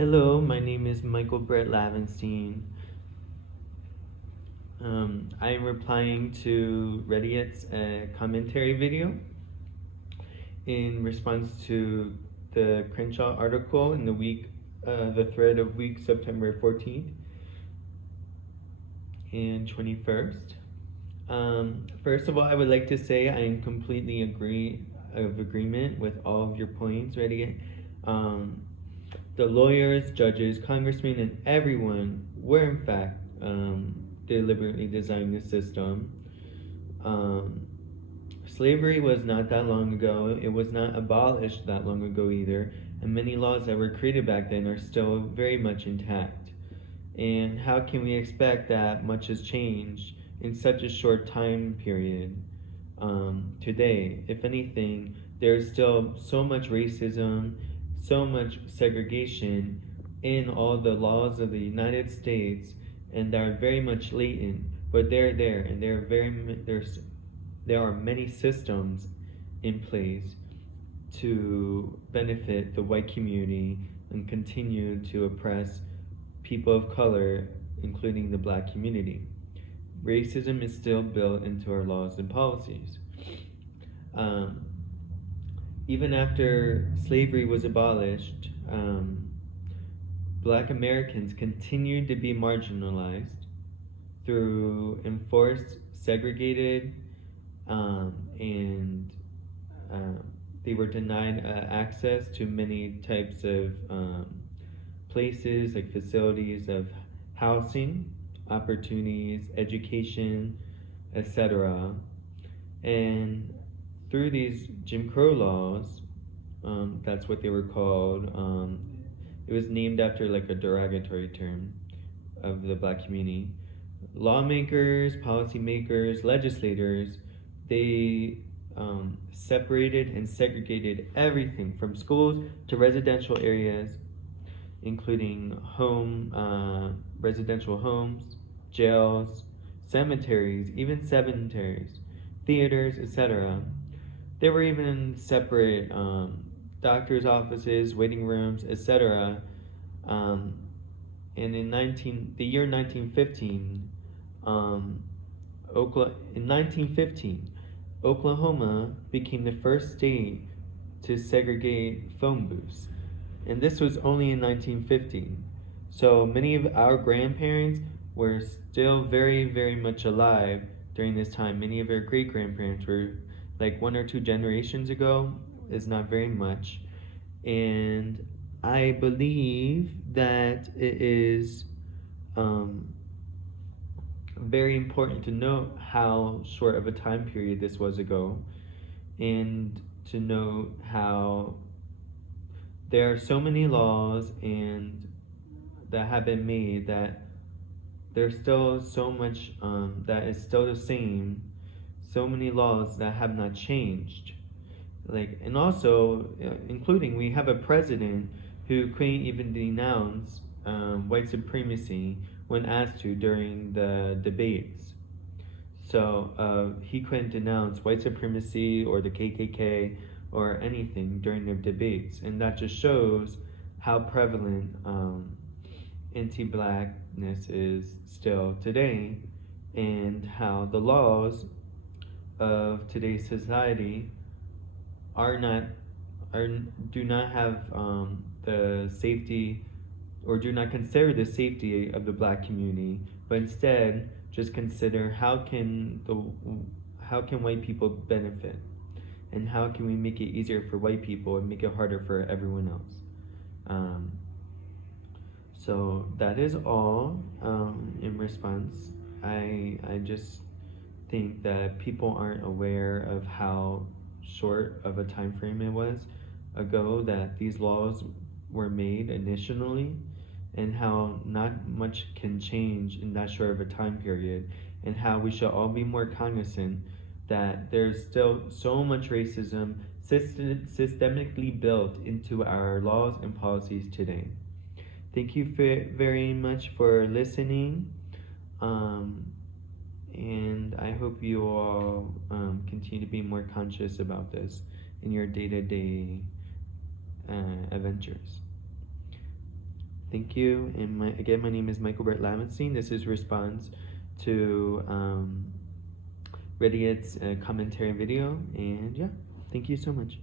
Hello, my name is Michael Brett Lavenstein. I am replying to Reddit's commentary video in response to the Crenshaw article in the thread of week September 14th and 21st. First of all, I would like to say I am completely agreement with all of your points, Reddit. The lawyers, judges, congressmen, and everyone were in fact deliberately designing the system. Slavery was not that long ago. It was not abolished that long ago either. And many laws that were created back then are still very much intact. And how can we expect that much has changed in such a short time period today? If anything, there's still so much racism, so much segregation in all the laws of the United States, and that are very much latent, but they're there, and there are many systems in place to benefit the white community and continue to oppress people of color, including the black community. Racism is still built into our laws and policies. Even after slavery was abolished, black Americans continued to be marginalized through enforced, segregated, and they were denied access to many types of places, like facilities of housing, opportunities, education, etc. And through these Jim Crow laws, that's what they were called. It was named after like a derogatory term of the black community. Lawmakers, policymakers, legislators, they separated and segregated everything from schools to residential areas, including residential homes, jails, cemeteries, theaters, etc. There were even separate doctors' offices, waiting rooms, etc. And the year 1915, in 1915, Oklahoma became the first state to segregate phone booths. And this was only in 1915. So many of our grandparents were still very, very much alive during this time. Many of our great grandparents were like 1 or 2 generations ago, is not very much. And I believe that it is very important to note how short of a time period this was ago, and to note how there are so many laws and that have been made that there's still so much that is still the same, so many laws that have not changed, and also including we have a president who couldn't even denounce white supremacy when asked to during the debates. So he couldn't denounce white supremacy or the KKK or anything during the debates, and that just shows how prevalent anti-blackness is still today, and how the laws of today's society do not have the safety, or do not consider the safety of the black community, but instead just consider how can white people benefit, and how can we make it easier for white people and make it harder for everyone else. So that is all in response. I just think that people aren't aware of how short of a time frame it was ago that these laws were made initially, and how not much can change in that short of a time period, and how we should all be more cognizant that there's still so much racism systemically built into our laws and policies today. Thank you very much for listening, and I hope you all continue to be more conscious about this in your day-to-day adventures. Thank you. And my name is Michael Bert Lavenstein. This is response to Reddit's commentary video. And yeah, thank you so much.